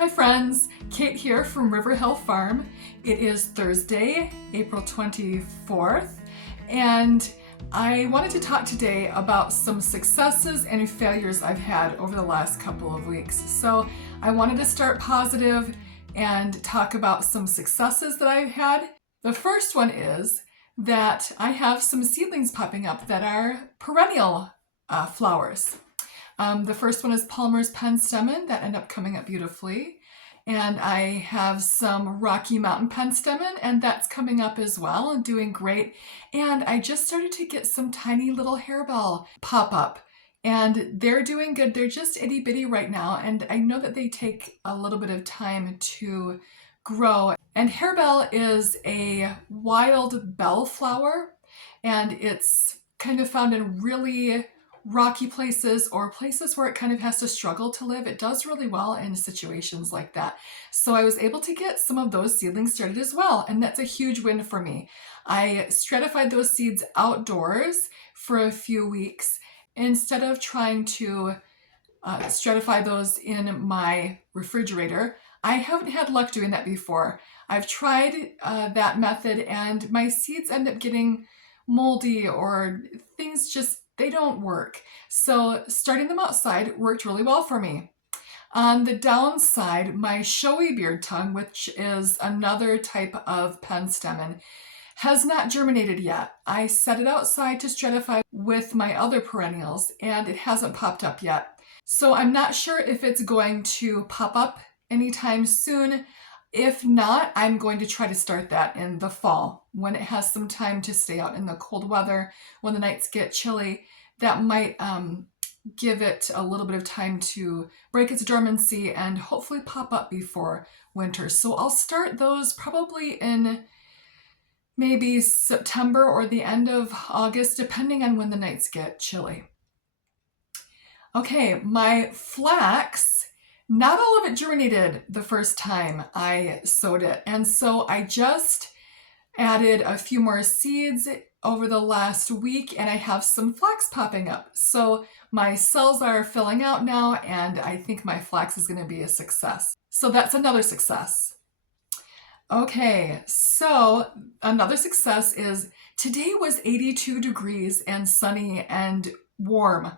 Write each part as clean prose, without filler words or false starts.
Hi friends, Kate here from River Hill Farm. It is Thursday, April 24th, and I wanted to talk today about some successes and failures I've had over the last couple of weeks. So I wanted to start positive and talk about some successes that I've had. The first one is that I have some seedlings popping up that are perennial flowers. The first one is Palmer's penstemon that end up coming up beautifully. And I have some Rocky Mountain penstemon, and that's coming up as well and doing great. And I just started to get some tiny little harebell pop up, and they're doing good. They're just itty bitty right now, and I know that they take a little bit of time to grow. And harebell is a wild bellflower, and it's kind of found in really rocky places or places where it kind of has to struggle to live. It does really well in situations like that. So I was able to get some of those seedlings started as well, and that's a huge win for me. I stratified those seeds outdoors for a few weeks instead of trying to stratify those in my refrigerator. I haven't had luck doing that before. I've tried that method, and my seeds end up getting moldy or things just they don't work. So starting them outside worked really well for me. On the downside, my showy beard tongue, which is another type of penstemon, has not germinated yet. I set it outside to stratify with my other perennials, and it hasn't popped up yet. So I'm not sure if it's going to pop up anytime soon. If not, I'm going to try to start that in the fall when it has some time to stay out in the cold weather, when the nights get chilly. That might give it a little bit of time to break its dormancy and hopefully pop up before winter. So I'll start those probably in maybe September or the end of August, depending on when the nights get chilly. Okay, my flax, not all of it germinated the first time I sowed it. And so I just added a few more seeds over the last week, and I have some flax popping up. So my cells are filling out now, and I think my flax is going to be a success. So that's another success. Okay, so another success is today was 82 degrees and sunny and warm.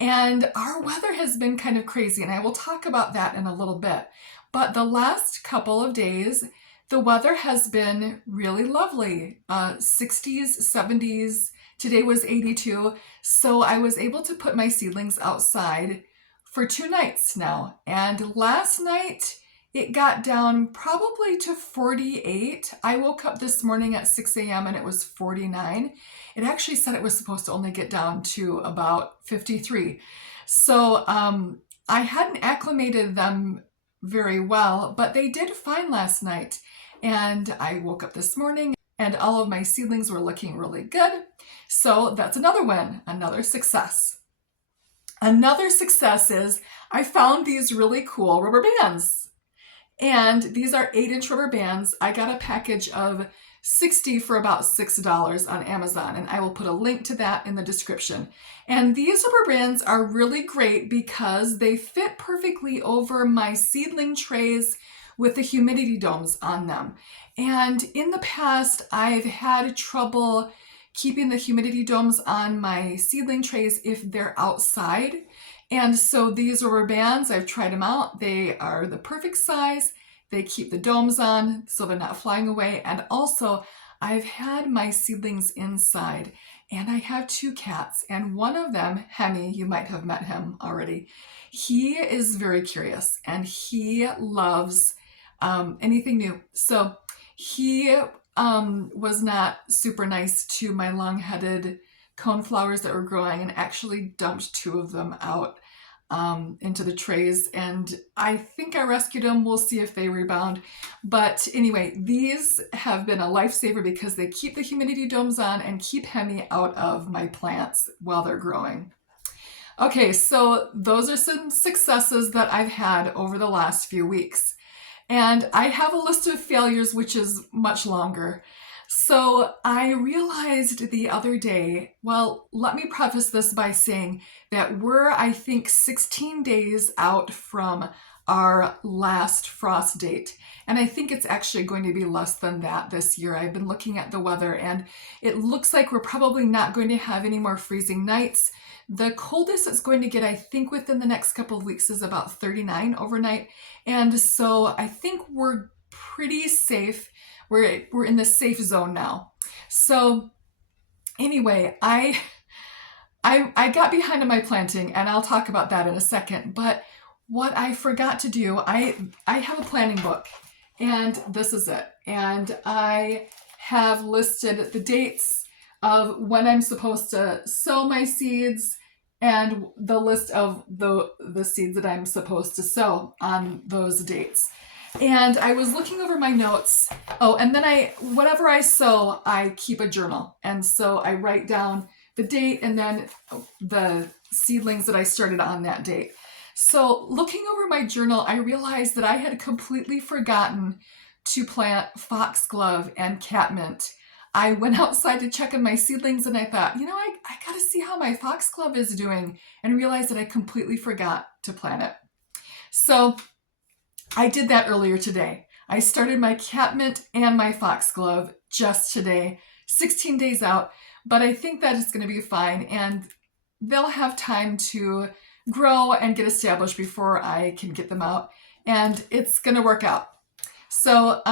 And our weather has been kind of crazy, and I will talk about that in a little bit. But the last couple of days, the weather has been really lovely. 60s, 70s. Today was 82. So I was able to put my seedlings outside for 2 nights now. And last night, it got down probably to 48. I woke up this morning at 6 a.m. and it was 49. It actually said it was supposed to only get down to about 53. So I hadn't acclimated them very well, but they did fine last night. And I woke up this morning and all of my seedlings were looking really good. So that's another win, another success. Another success is I found these really cool rubber bands. And these are 8-inch rubber bands. I got a package of 60 for about $6 on Amazon, and I will put a link to that in the description. And these rubber bands are really great because they fit perfectly over my seedling trays with the humidity domes on them. And in the past, I've had trouble keeping the humidity domes on my seedling trays if they're outside. And so these rubber bands, I've tried them out. They are the perfect size. They keep the domes on so they're not flying away. And also, I've had my seedlings inside, and I have 2 cats. And one of them, Hemi, you might have met him already. He is very curious, and he loves anything new. So he was not super nice to my long-headed coneflowers that were growing and actually dumped 2 of them out into the trays, and I think I rescued them. We'll see if they rebound. But anyway, these have been a lifesaver because they keep the humidity domes on and keep Hemi out of my plants while they're growing. Okay, so those are some successes that I've had over the last few weeks. And I have a list of failures which is much longer. So I realized the other day, well, let me preface this by saying that we're, I think, 16 days out from our last frost date. And I think it's actually going to be less than that this year. I've been looking at the weather and it looks like we're probably not going to have any more freezing nights. The coldest it's going to get, I think, within the next couple of weeks is about 39 overnight. And so I think we're pretty safe. We're in the safe zone now. So anyway, I got behind on my planting, and I'll talk about that in a second. But what I forgot to do, I have a planting book, and this is it. And I have listed the dates of when I'm supposed to sow my seeds and the list of the seeds that I'm supposed to sow on those dates. And I was looking over my notes. Oh, and then whatever I sow, I keep a journal. And so I write down the date and then the seedlings that I started on that date. So looking over my journal, I realized that I had completely forgotten to plant foxglove and catmint. I went outside to check on my seedlings and I thought, I gotta see how my foxglove is doing, and realized that I completely forgot to plant it. So I did that earlier today. I started my catmint and my foxglove just today, 16 days out, but I think that is going to be fine, and they'll have time to grow and get established before I can get them out, and it's going to work out. So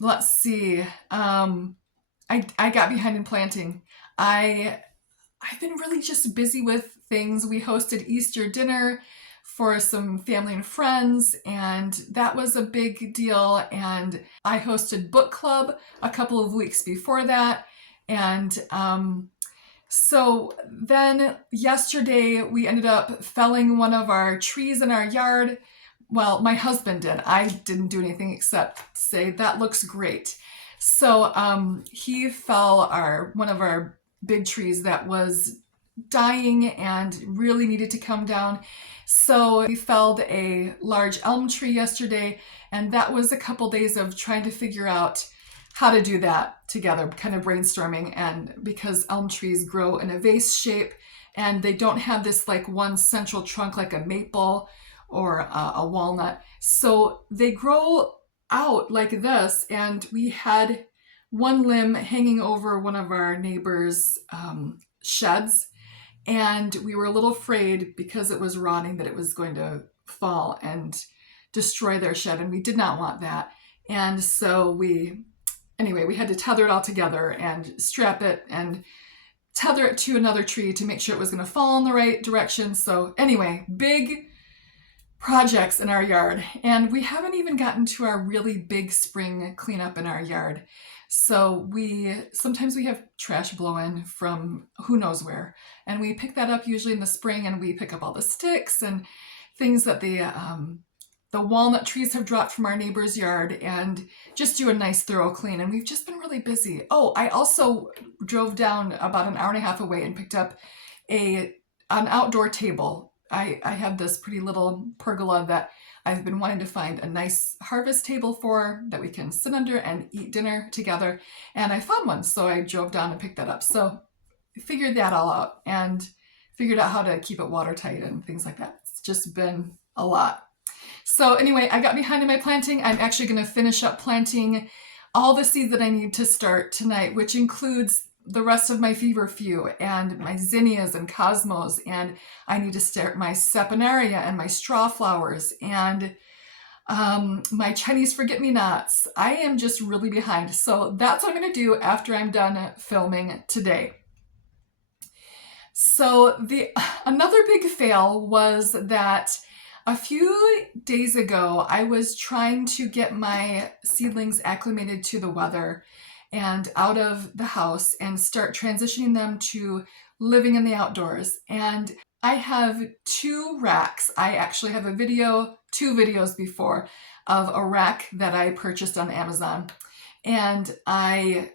let's see. I got behind in planting. I've been really just busy with things. We hosted Easter dinner for some family and friends, and that was a big deal. And I hosted book club a couple of weeks before that. And so then yesterday we ended up felling one of our trees in our yard. Well, my husband did. I didn't do anything except say, that looks great. So he fell one of our big trees that was dying and really needed to come down. So we felled a large elm tree yesterday, and that was a couple days of trying to figure out how to do that together, kind of brainstorming. And because elm trees grow in a vase shape and they don't have this like one central trunk like a maple or a walnut, so they grow out like this. And we had one limb hanging over one of our neighbors' sheds, and we were a little afraid because it was rotting that it was going to fall and destroy their shed, and we did not want that. And so we had to tether it all together and strap it and tether it to another tree to make sure it was going to fall in the right direction. So anyway, big projects in our yard, and we haven't even gotten to our really big spring cleanup in our yard. So sometimes we have trash blowing from who knows where, and we pick that up usually in the spring, and we pick up all the sticks and things that the walnut trees have dropped from our neighbor's yard, and just do a nice thorough clean. And we've just been really busy. Oh, I also drove down about an hour and a half away and picked up an outdoor table. I have this pretty little pergola that I've been wanting to find a nice harvest table for, that we can sit under and eat dinner together. And I found one, so I drove down and picked that up. So I figured that all out and figured out how to keep it watertight and things like that. It's just been a lot. So anyway, I got behind in my planting. I'm actually going to finish up planting all the seeds that I need to start tonight, which includes the rest of my feverfew and my zinnias and cosmos, and I need to start my saponaria and my straw flowers and my Chinese forget-me-nots. I am just really behind. So that's what I'm going to do after I'm done filming today. So another big fail was that a few days ago, I was trying to get my seedlings acclimated to the weather and out of the house and start transitioning them to living in the outdoors. And I have 2 racks. I actually have 2 videos before, of a rack that I purchased on Amazon. And I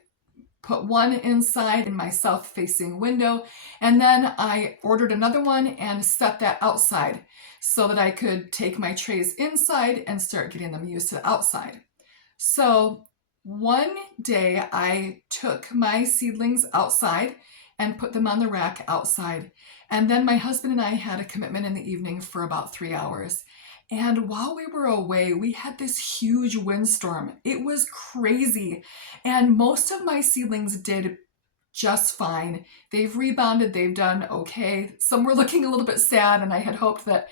put one inside in my south-facing window, and then I ordered another one and set that outside so that I could take my trays inside and start getting them used to the outside. So one day I took my seedlings outside and put them on the rack outside. And then my husband and I had a commitment in the evening for about 3 hours. And while we were away, we had this huge windstorm. It was crazy. And most of my seedlings did just fine. They've rebounded, they've done okay. Some were looking a little bit sad, and I had hoped that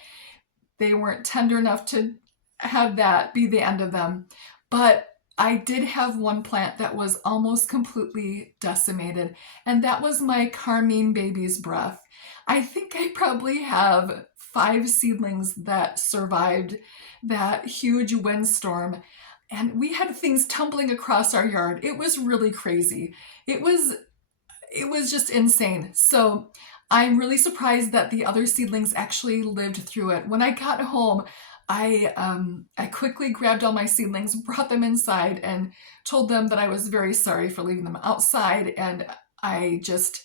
they weren't tender enough to have that be the end of them. But I did have one plant that was almost completely decimated, and that was my Carmine baby's breath. I think I probably have 5 seedlings that survived that huge windstorm, and we had things tumbling across our yard. It was really crazy. It was it was just insane. So I'm really surprised that the other seedlings actually lived through it. When I got home, I quickly grabbed all my seedlings, brought them inside, and told them that I was very sorry for leaving them outside. And I just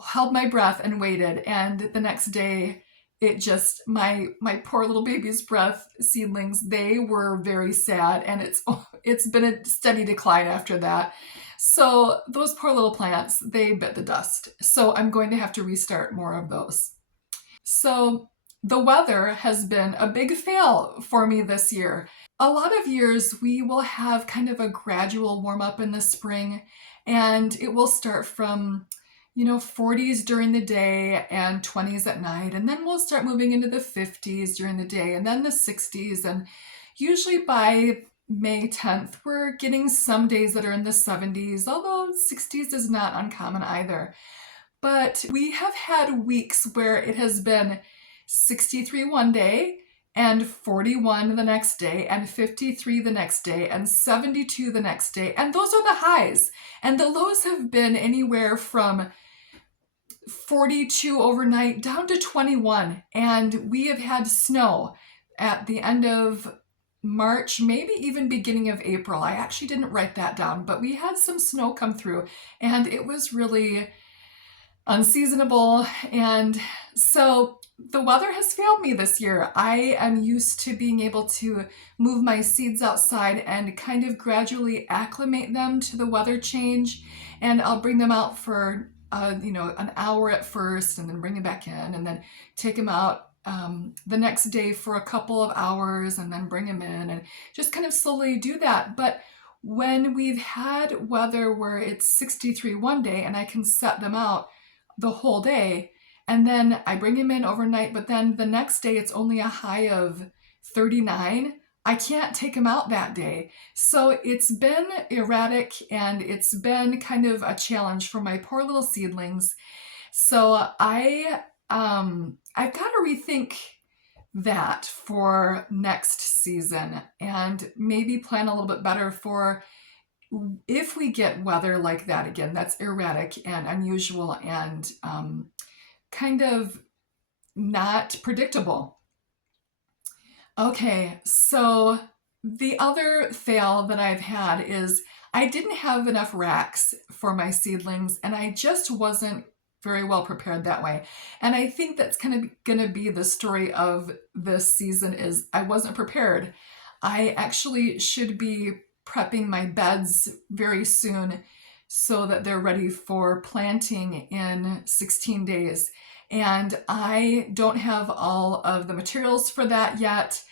held my breath and waited. And the next day, it just my poor little baby's breath seedlings, they were very sad, and it's been a steady decline after that. So those poor little plants, they bit the dust. So I'm going to have to restart more of those. So the weather has been a big fail for me this year. A lot of years we will have kind of a gradual warm up in the spring, and it will start from 40s during the day and 20s at night, and then we'll start moving into the 50s during the day and then the 60s, and usually by May 10th we're getting some days that are in the 70s, although 60s is not uncommon either. But we have had weeks where it has been 63 one day and 41 the next day and 53 the next day and 72 the next day. And those are the highs. And the lows have been anywhere from 42 overnight down to 21. And we have had snow at the end of March, maybe even beginning of April. I actually didn't write that down, but we had some snow come through, and it was really unseasonable. And so the weather has failed me this year. I am used to being able to move my seeds outside and kind of gradually acclimate them to the weather change. And I'll bring them out for an hour at first, and then bring them back in, and then take them out the next day for a couple of hours, and then bring them in, and just kind of slowly do that. But when we've had weather where it's 63 one day and I can set them out the whole day, and then I bring them in overnight, but then the next day it's only a high of 39, I can't take them out that day. So it's been erratic, and it's been kind of a challenge for my poor little seedlings. So I've got to rethink that for next season, and maybe plan a little bit better for if we get weather like that again, that's erratic and unusual and kind of not predictable. Okay, so the other fail that I've had is I didn't have enough racks for my seedlings, and I just wasn't very well prepared that way. And I think that's kind of going to be the story of this season is I wasn't prepared. I actually should be prepping my beds very soon so that they're ready for planting in 16 days. And I don't have all of the materials for that yet.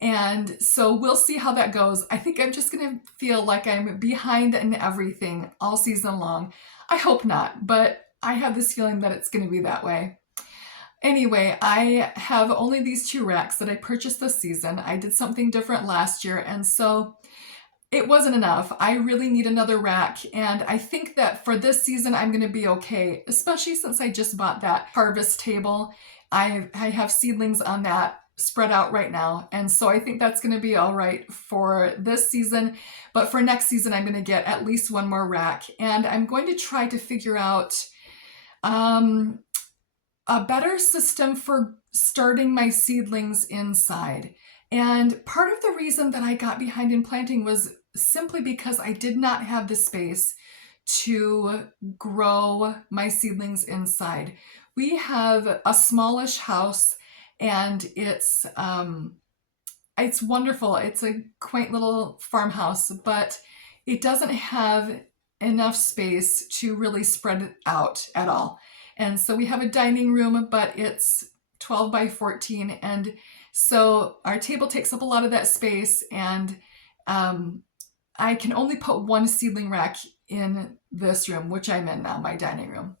And so we'll see how that goes. I think I'm just going to feel like I'm behind in everything all season long. I hope not, but I have this feeling that it's going to be that way. Anyway, I have only these 2 racks that I purchased this season. I did something different last year, and so it wasn't enough. I really need another rack, and I think that for this season I'm going to be okay, especially since I just bought that harvest table. I have seedlings on that spread out right now, and so I think that's going to be all right for this season. But for next season I'm going to get at least 1 more rack, and I'm going to try to figure out a better system for starting my seedlings inside. And part of the reason that I got behind in planting was simply because I did not have the space to grow my seedlings inside. We have a smallish house, and it's wonderful. It's a quaint little farmhouse, but it doesn't have enough space to really spread it out at all. And so we have a dining room, but it's 12 by 14, and So our table takes up a lot of that space, and um, I can only put one seedling rack in this room, which I'm in now, my dining room.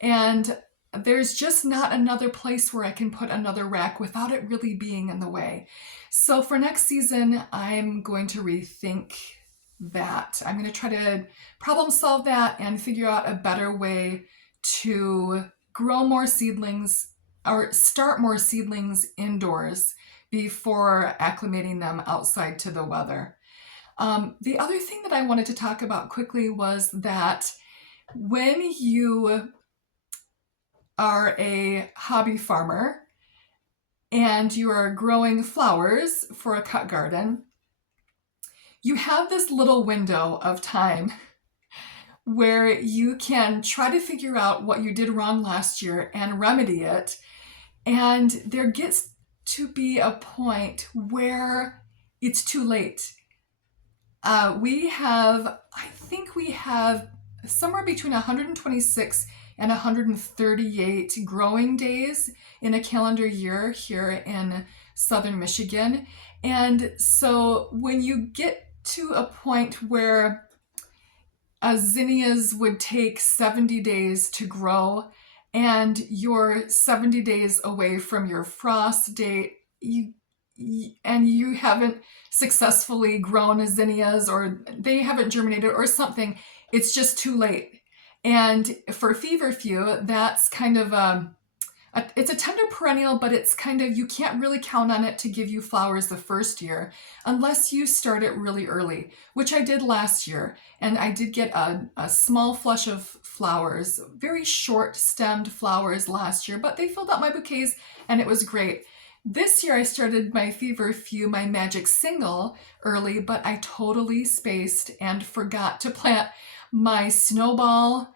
And there's just not another place where I can put another rack without it really being in the way. So for next season, I'm going to rethink that. I'm going to try to problem solve that and figure out a better way to grow more seedlings or start more seedlings indoors before acclimating them outside to the weather. The other thing that I wanted to talk about quickly was that when you are a hobby farmer and you are growing flowers for a cut garden, you have this little window of time where you can try to figure out what you did wrong last year and remedy it. And there gets to be a point where it's too late. I think we have somewhere between 126 and 138 growing days in a calendar year here in southern Michigan. And so when you get to a point where zinnias would take 70 days to grow and you're 70 days away from your frost date, and you haven't successfully grown zinnias or they haven't germinated or something, it's just too late. And for feverfew, that's kind of it's a tender perennial, but it's kind of, you can't really count on it to give you flowers the first year unless you start it really early, which I did last year. And I did get a small flush of flowers, very short stemmed flowers last year, but they filled up my bouquets and it was great. This year I started my feverfew, my magic single early, but I totally spaced and forgot to plant my snowball,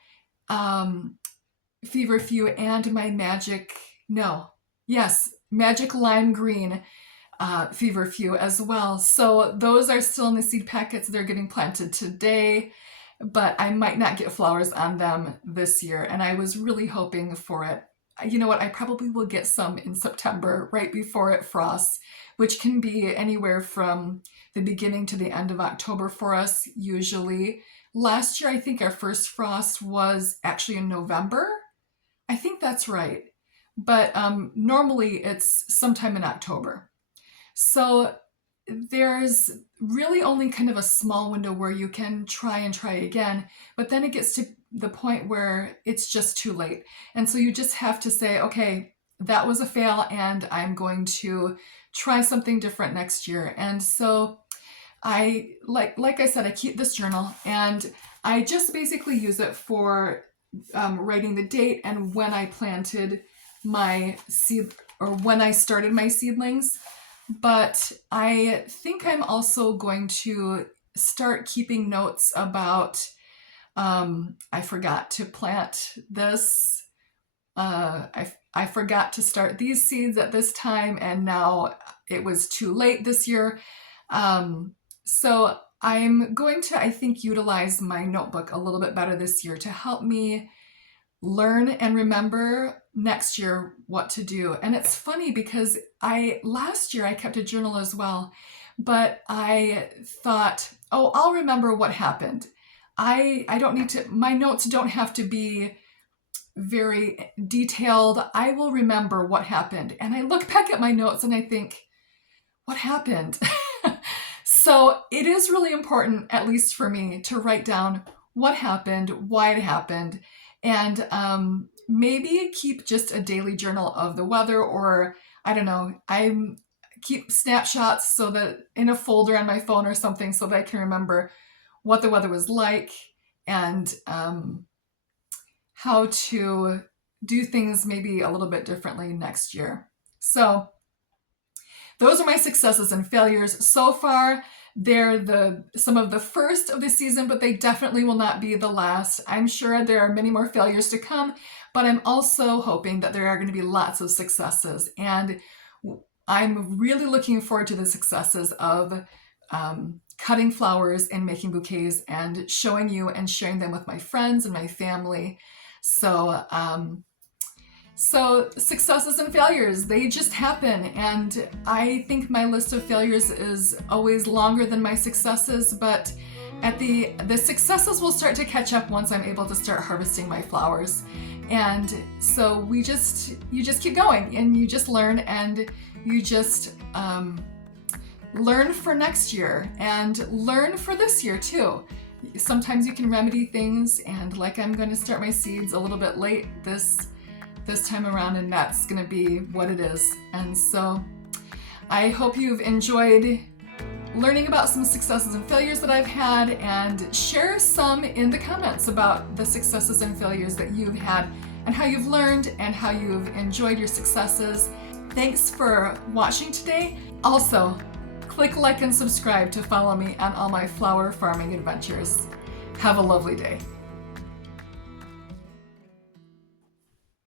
feverfew and my magic lime green feverfew as well. So those are still in the seed packets. They're getting planted today, but I might not get flowers on them this year. And I was really hoping for it. You know what? I probably will get some in September, right before it frosts, which can be anywhere from the beginning to the end of October for us usually. Last year, I think our first frost was actually in November. I think that's right. But normally it's sometime in October. So there's really only kind of a small window where you can try and try again, but then it gets to the point where it's just too late. And so you just have to say, okay, that was a fail and I'm going to try something different next year. And so like I said, I keep this journal and I just basically use it for writing the date and when I planted my seed or when I started my seedlings. But I think I'm also going to start keeping notes about I forgot to plant this. I forgot to start these seeds at this time, and now it was too late this year. So I'm going to, I think, utilize my notebook a little bit better this year to help me learn and remember next year what to do. And it's funny because last year I kept a journal as well, but I thought, oh, I'll remember what happened. I don't need to, my notes don't have to be very detailed. I will remember what happened. And I look back at my notes and I think, what happened? So it is really important, at least for me, to write down what happened, why it happened, and maybe keep just a daily journal of the weather, or I don't know, I keep snapshots so that in a folder on my phone or something so that I can remember what the weather was like and how to do things maybe a little bit differently next year. So those are my successes and failures so far. They're some of the first of the season, but they definitely will not be the last. I'm sure there are many more failures to come, but I'm also hoping that there are going to be lots of successes. And I'm really looking forward to the successes of cutting flowers and making bouquets and showing you and sharing them with my friends and my family. So So successes and failures, they just happen. And I think my list of failures is always longer than my successes, but the successes will start to catch up once I'm able to start harvesting my flowers. And so you just keep going, and you just learn, and you just learn for next year and learn for this year too. Sometimes you can remedy things, and like I'm going to start my seeds a little bit late this time around, and that's going to be what it is. And so I hope you've enjoyed learning about some successes and failures that I've had, and share some in the comments about the successes and failures that you've had and how you've learned and how you've enjoyed your successes. Thanks for watching today. Also, click like and subscribe to follow me on all my flower farming adventures. Have a lovely day.